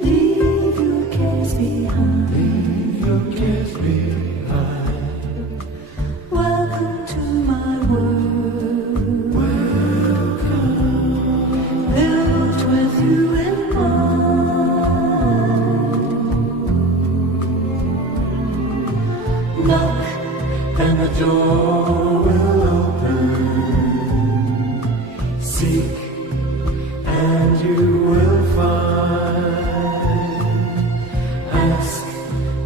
Leave your cares behind. Leave your cares behind. Welcome to my world. Welcome. Built with you in mind. Knock and the door will open. Seek and you will find. Ask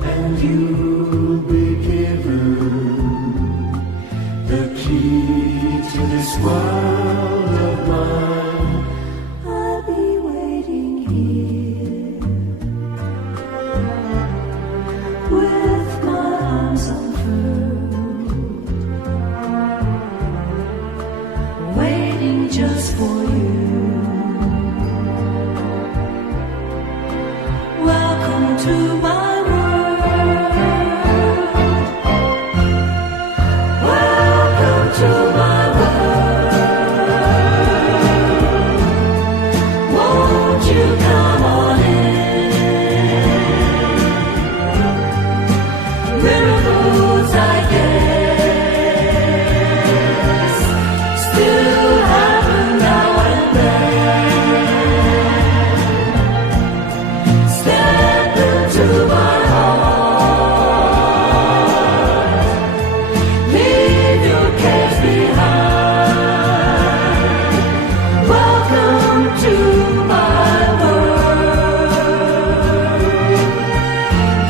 and you'll be given the key to this world of mine. I'll be waiting here with my arms unfurled, waiting just for you. Welcome to my world. Welcome to my world. Won't you come on in? Miracles, I guess, still happen now and then. Step into my heart. Leave your cares behind. Welcome to my world.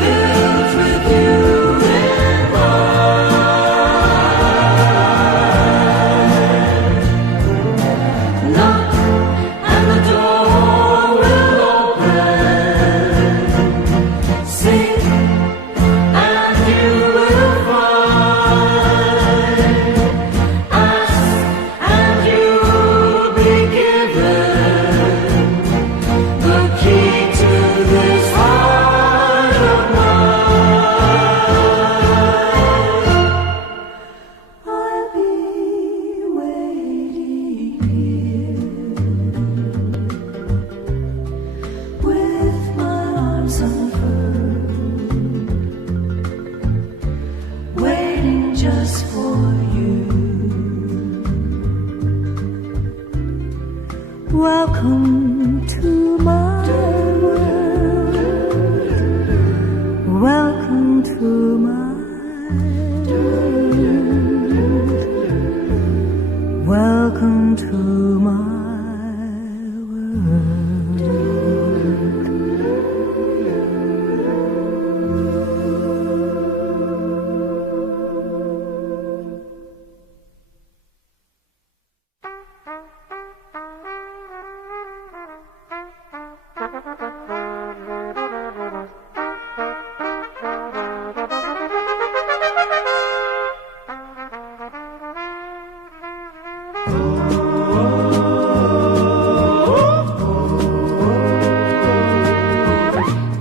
Built with you in mind. Knock and the door will open. Sing and you will find. Ask and you'll be given the key to this heart of mine. I'll be waiting here with my arms unfurled, waiting just for you. Welcome to my world. Welcome to my world. Welcome to my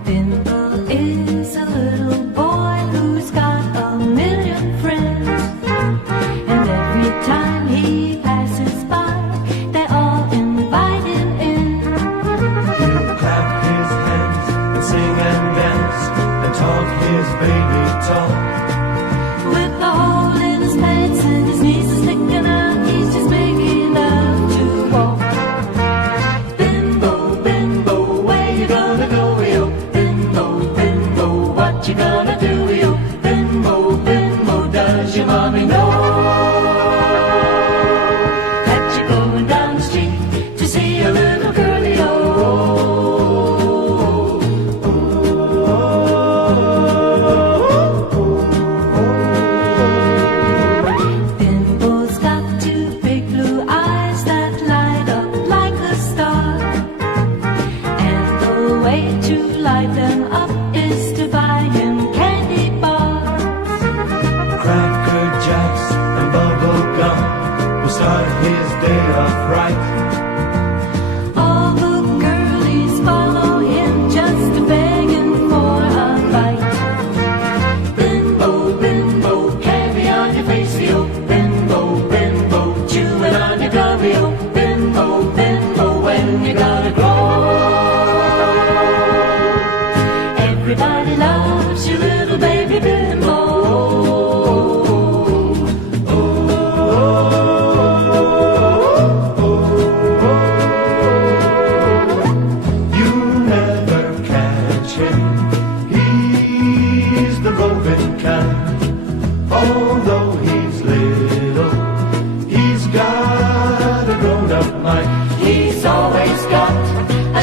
Bimbo is a little boy who's got a million friends, and every time he passes by, they all invite him in. He'll clap his hands and sing and dance and talk his baby talk. With a hole in his pants and his knees are sticking out, he's just making love to walk. Bimbo, Bimbo, where you gonna go, yo? Bimbo, Bimbo, what you gonna do, yo? Bimbo, Bimbo, does your mommy know that you're going down the street to see a little girlie, oh?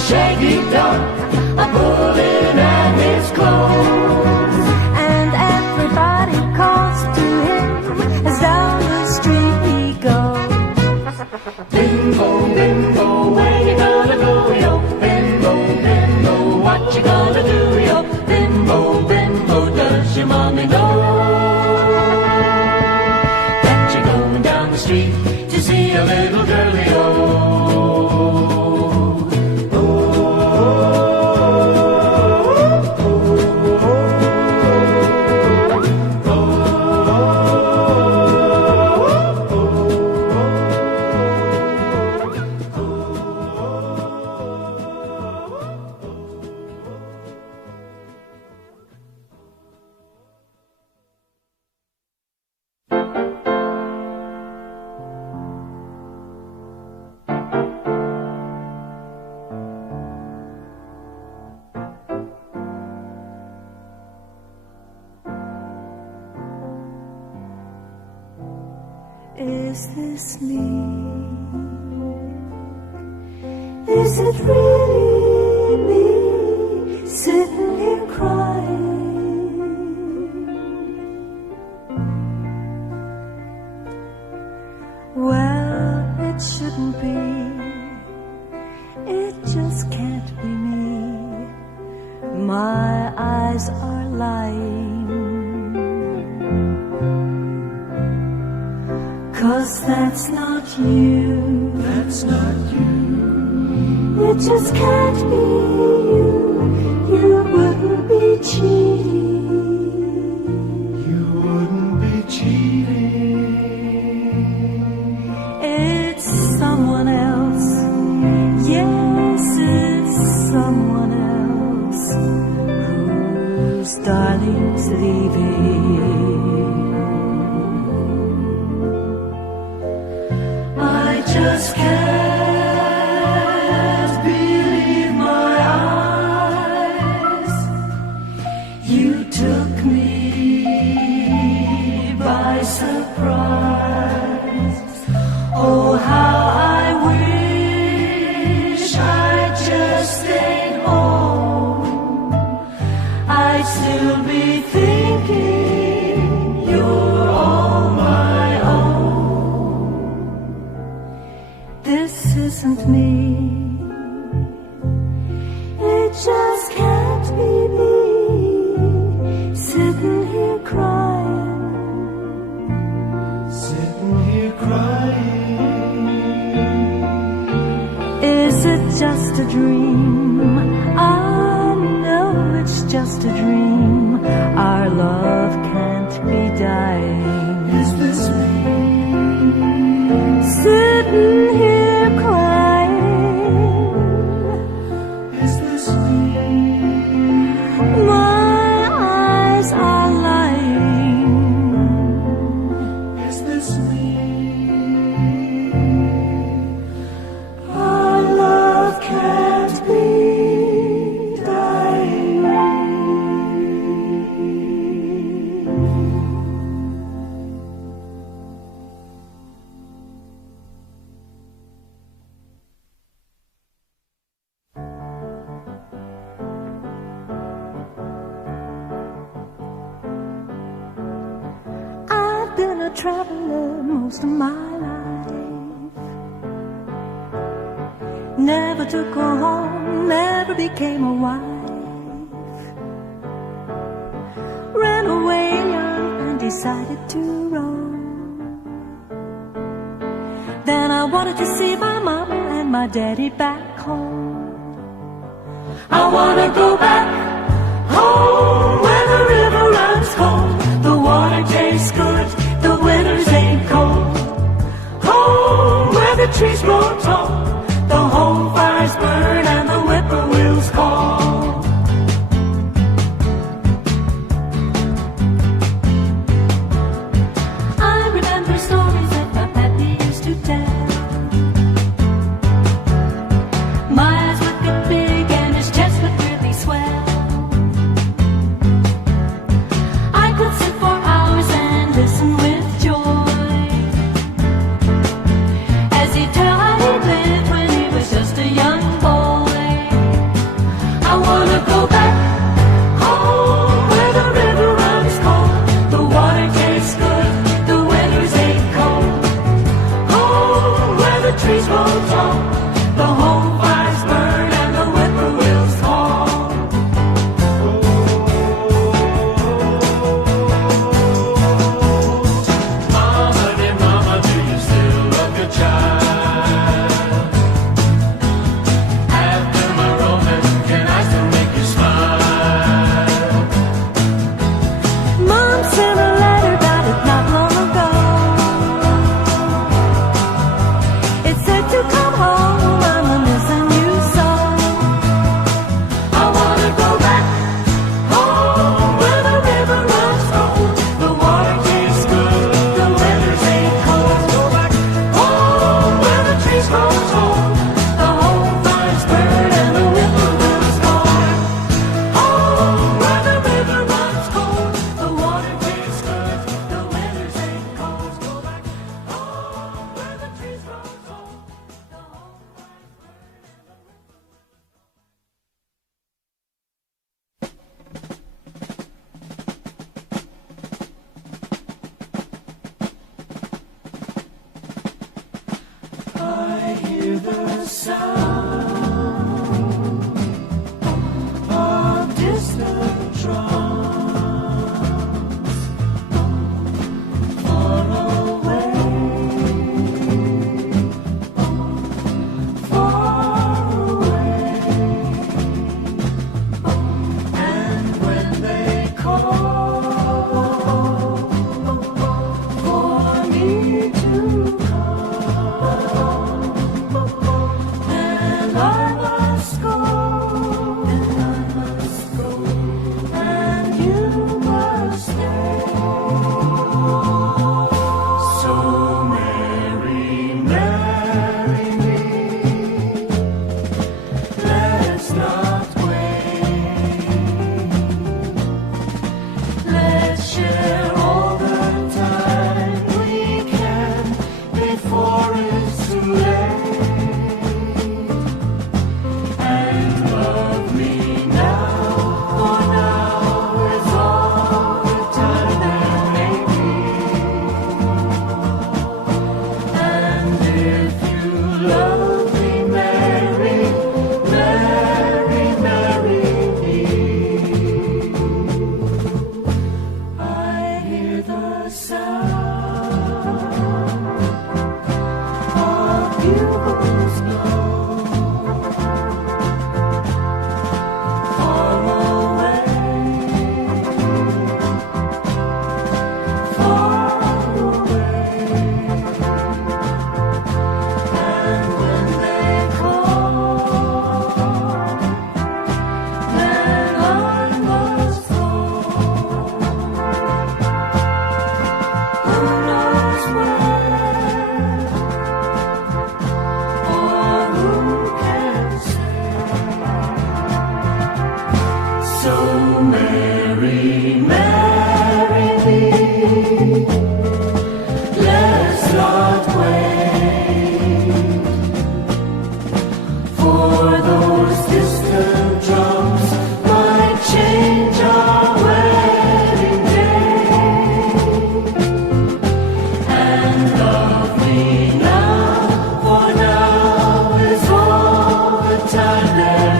shaggy dog, a pulling at his clothes. And everybody calls to him as down the street he goes. Bimbo, bimbo, where you gonna go, yo? Bimbo, bimbo, what you gonna do, yo? Bimbo, bimbo, does your mommy know that you're going down the street to see a little girlie, oh? Is this me? Is it really me sitting here crying? Well, it shouldn't be. It just can't be me. My eyes are lying. 'Cause that's not you. That's not you. It just can't be you. You wouldn't be cheating. You wouldn't be cheating. It's someone else. Yes, it's someone else whose darling's leaving. I just can't believe my eyes. You took me by surprise. Oh, how I wish I'd just stayed home. I'd still be thinking you're all my own. This isn't me. It just can't be me sitting here crying. Sitting here crying. Is it just a dream? I know it's just a dream. Our love can't be dying. Is this me? Sitting here crying. Is this me? My eyes are lying. Is this me? Our love can't be dying. I've been a traveler most of my life. Never took her home, never became a wife. Ran away young and decided to roam. Then I wanted to see my mama and my daddy back home. I wanna go back home where the river runs cold, the water tastes good, the winters ain't cold. Home where the trees grow tall, the home fires burn and the whippoorwills call. I remember stories that my pappy used to tell. My eyes would get big and his chest would really swell.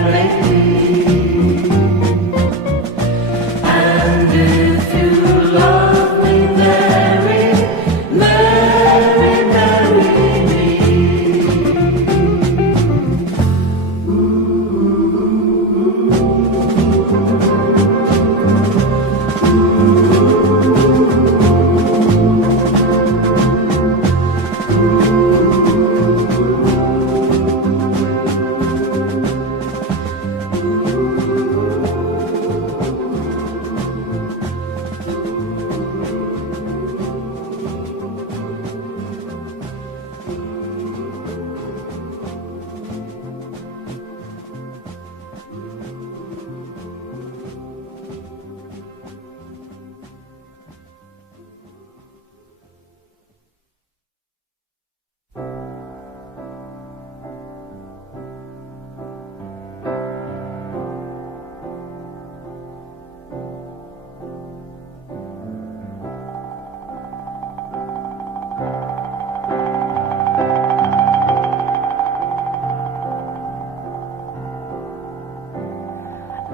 lately. And if you love me, marry, marry, marry me.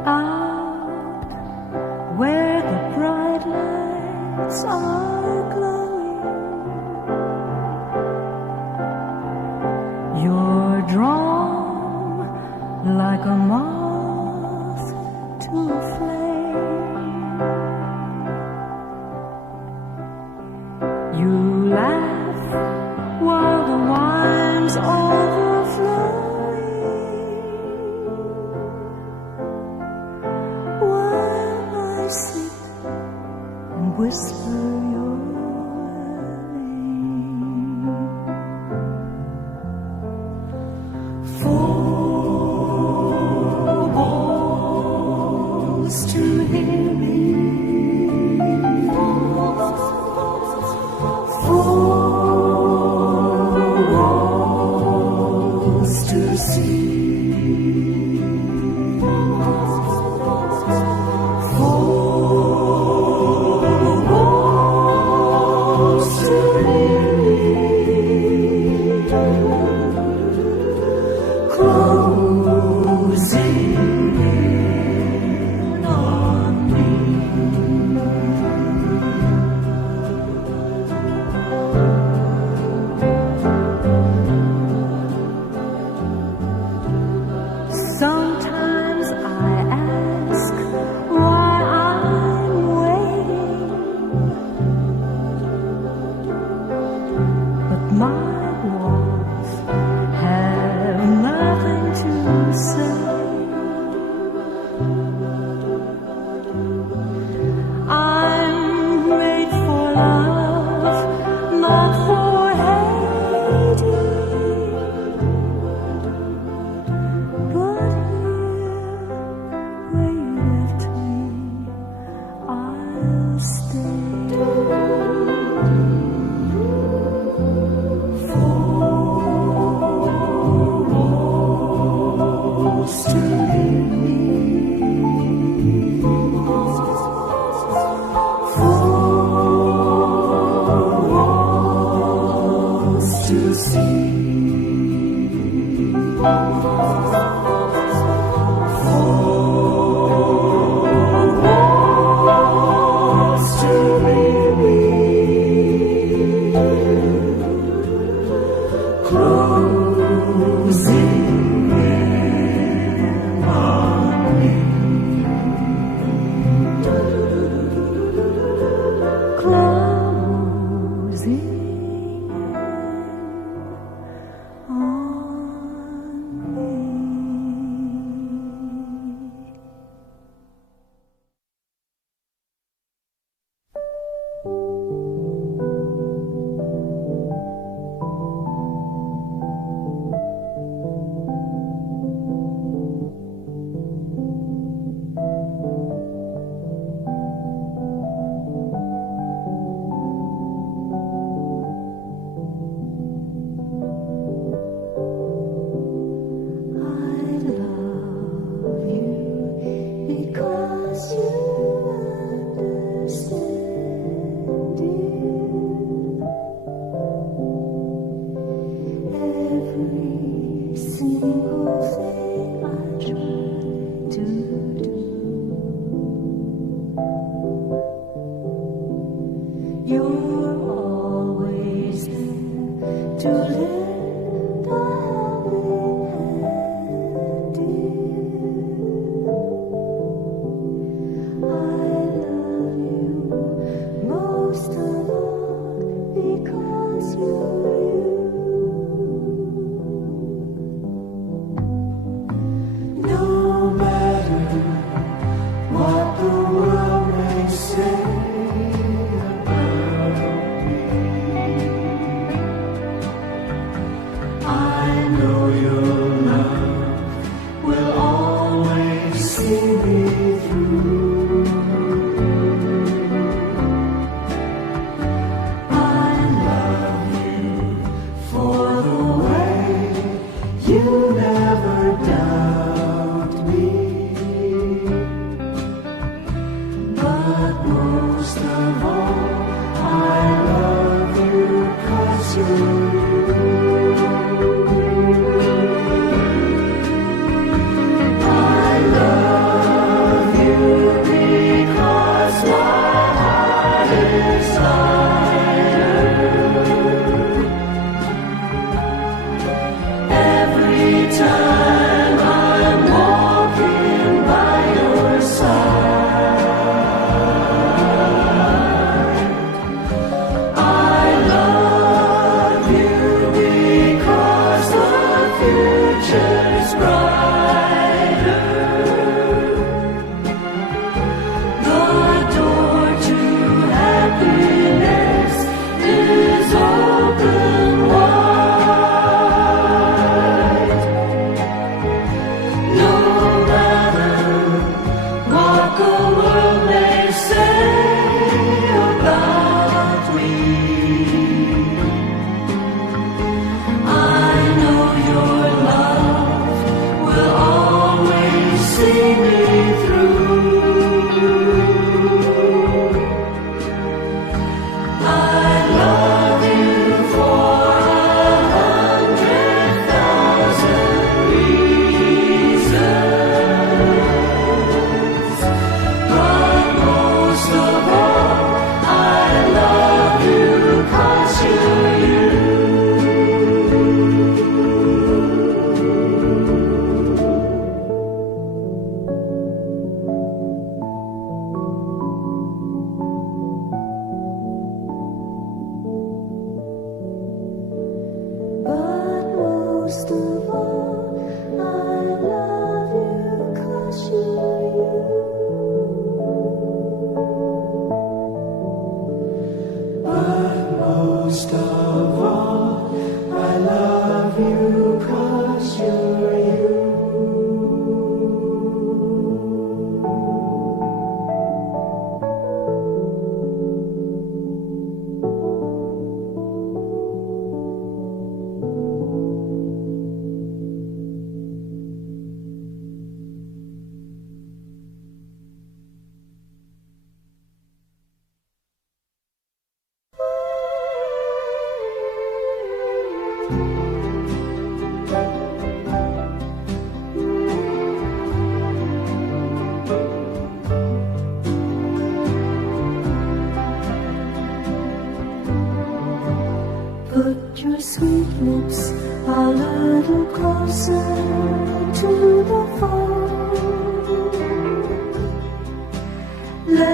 Out where the bright lights are glowing, you're drawn like a moth to a flame. You laugh while the wine's overflowing, while I sit and whisper your name. Four walls to hear me, four walls to see. Sometimes I ask why I'm waiting, but my walls have nothing to say. I'm made for love, not for hating. But here, where you left me, I'll stay. Four walls to hear me, four walls to see. Closing in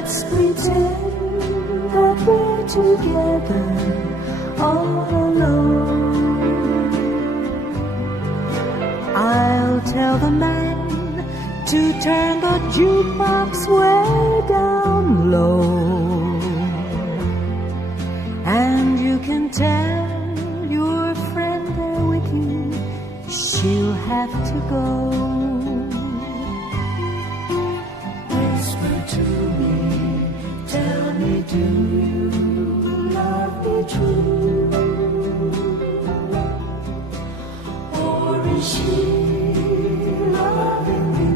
Let's pretend that we're together all alone. I'll tell the man to turn the jukebox way down low. And you can tell your friend there with you, she'll have to go. Whisper to me, tell me, do you love me true? Or is she loving you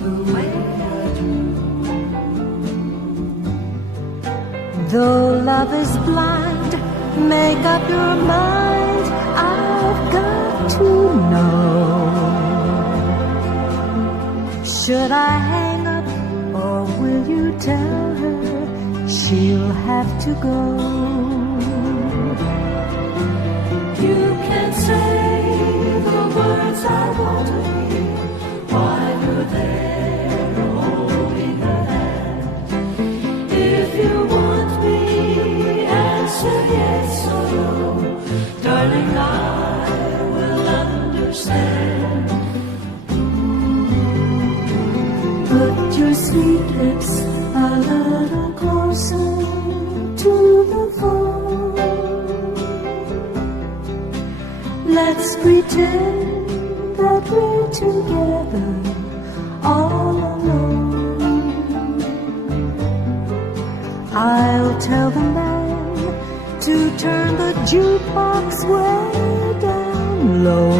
the way I do? Though love is blind, make up your mind, I've got to know. Should I hang up or will you tell her she'll have to go? You can say the words I want to hear while you're there holding her hand. If you want me, answer yes or no, darling, I will understand. Put your sweet lips a little closer to the phone. Let's pretend that we're together all alone. I'll tell the man to turn the jukebox way down low.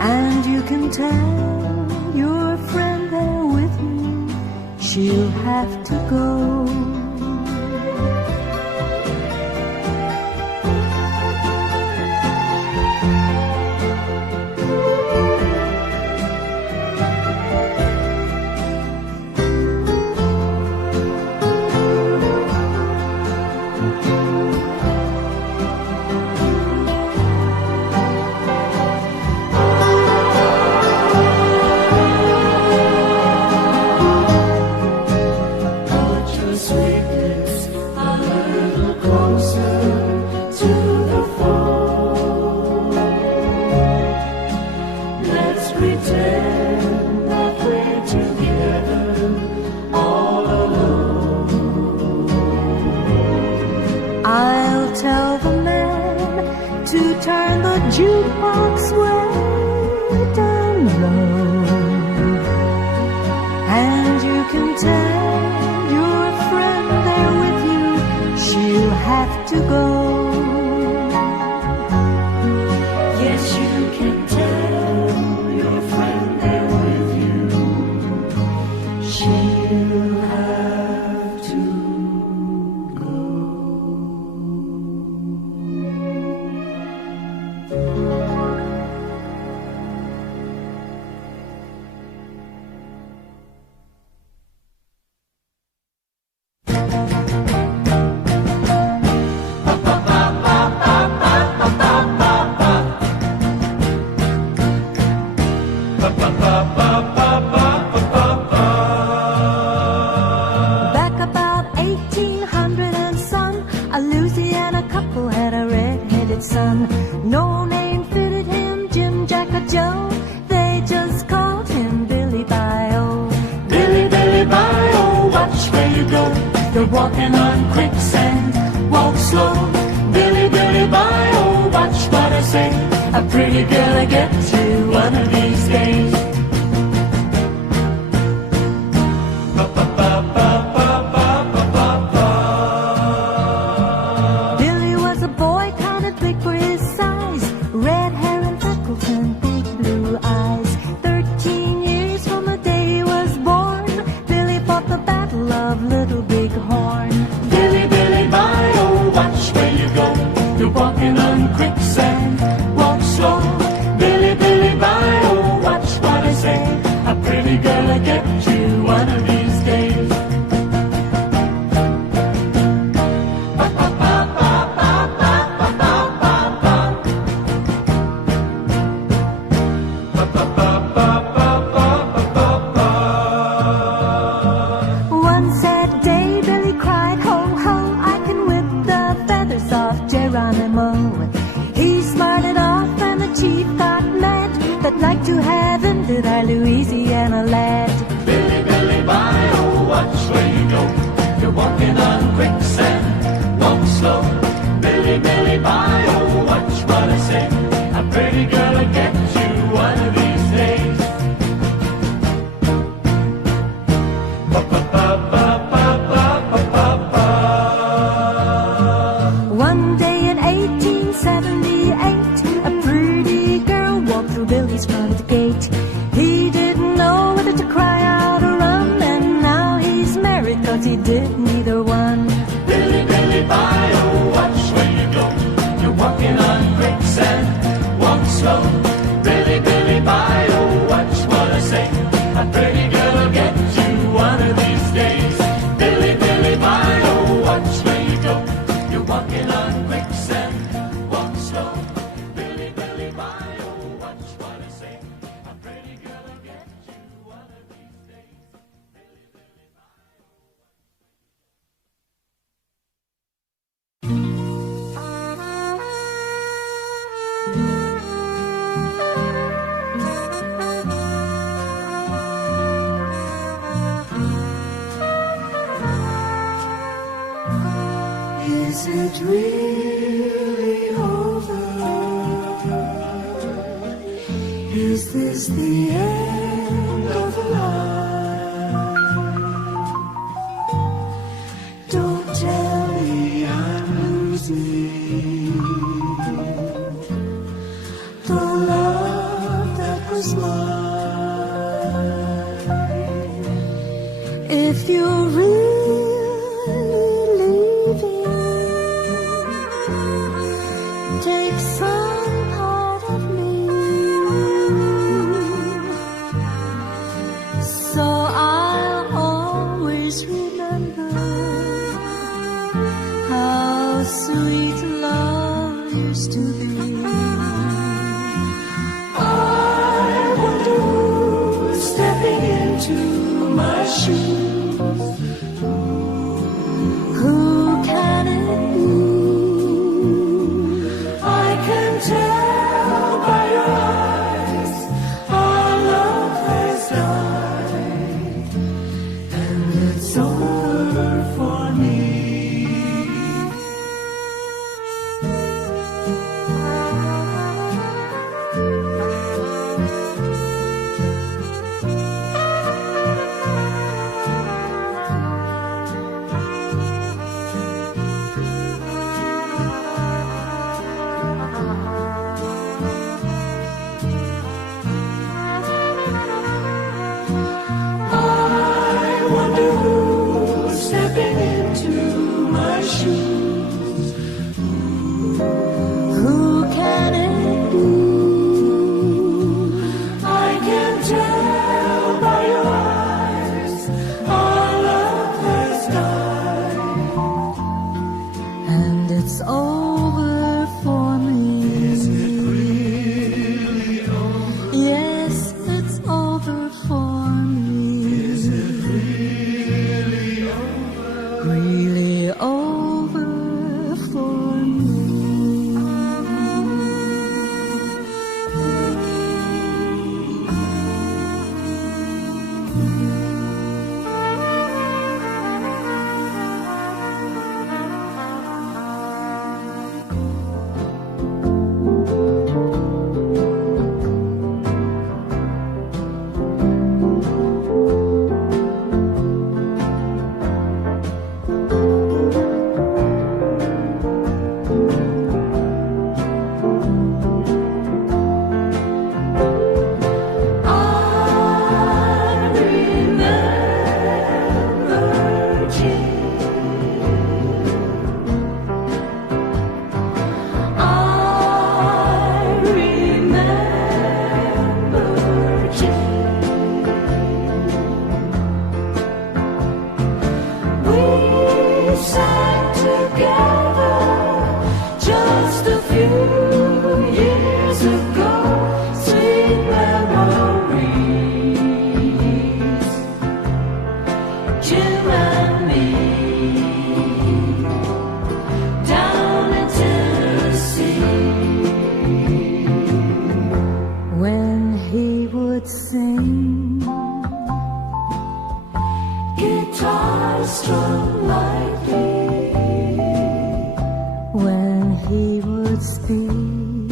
And you can tell your friend there with you, she'll have to go. I'll tell the man to turn the jukebox way down low. And you can tell your friend there with you, she'll have to go. Yes, you can tell your friend there with you, she'll have to go. Back about 1800 and some, a Louisiana couple had a red-headed son. No name fitted him, Jim, Jack, or Joe. They just called him Billy Bio. Billy, Billy Bio, watch where you go. You're walking on quicksand, walk slow. Billy, Billy Bio, watch what I say. A pretty girl I get you one of these days. Billy was a boy kinda big for his size, red hair and freckles and big blue eyes. 13 years from the day he was born, Billy fought the battle of Little Big Horn. Billy, Billy, Bio, watch where you go. You're walking on quicksand, walk slow. Billy, Billy, I'd like to have him, did our Louisiana lad. Billy, Billy, bye, oh, watch where you go. You're walking on quicksand, walk slow. Billy, Billy, bye, oh, watch what I say. A pretty girl will get you one of these days. One day in 1878, a pretty girl walked through Billy's front gate. He didn't know whether to cry out or run, and now he's married 'cause he did neither one. Billy, Billy, bye, oh, watch where you go. You're walking on quicksand, walk slow. Billy, Billy, bye, oh, watch what I say. A pretty girl will get you one of these days. Billy, Billy, bye, oh, watch where you go. You're walking on quicksand, walk slow. Billy, Billy, bye, oh, watch what I say. A pretty girl will get you one of these days. Billy, Billy, bye. Is it really over? Is this the end of the line? Don't tell me I'm losing the love that was mine. If you're really take some part of me, so I'll always remember how sweet love used to be. I wonder who's stepping into my shoes he would sing, guitar strung lightly. When he would speak,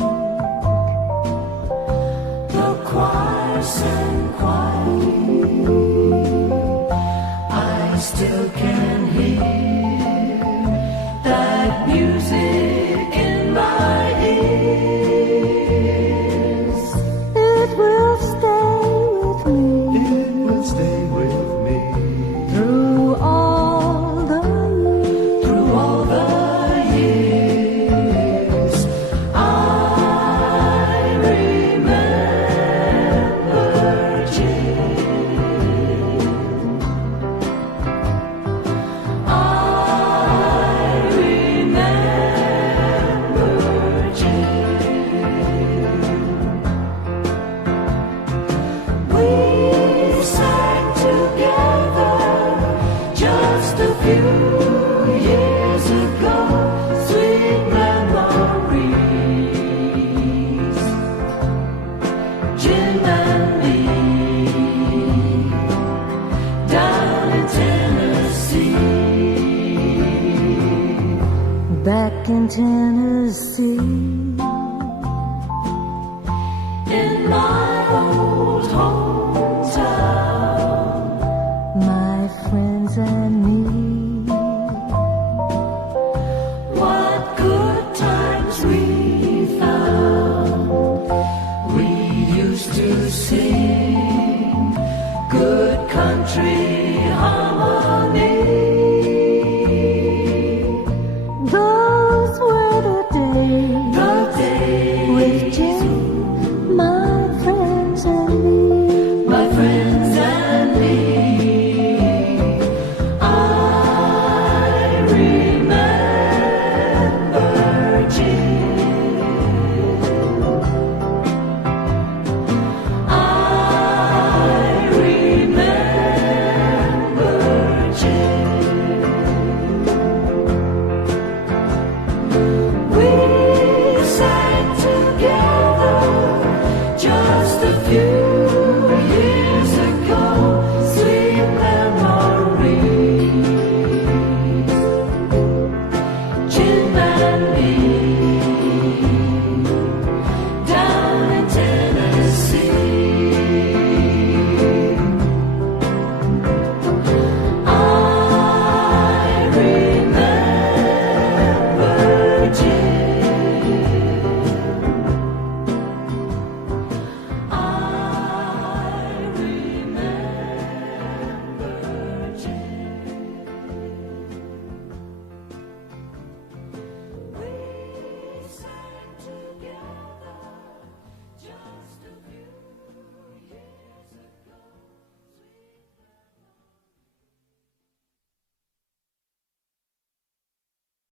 the choir sang quietly. I still can hear that music in my ears. It will stay with me. It will stay with me. Through all the years, through all the years, I remember Jim. I remember Jim. We sang together just a few years ago, sweet memories, Jim and me, down in Tennessee. Back in Tennessee, in my old hometown, my friends and me, what good times we found. We used to sing good country harmony.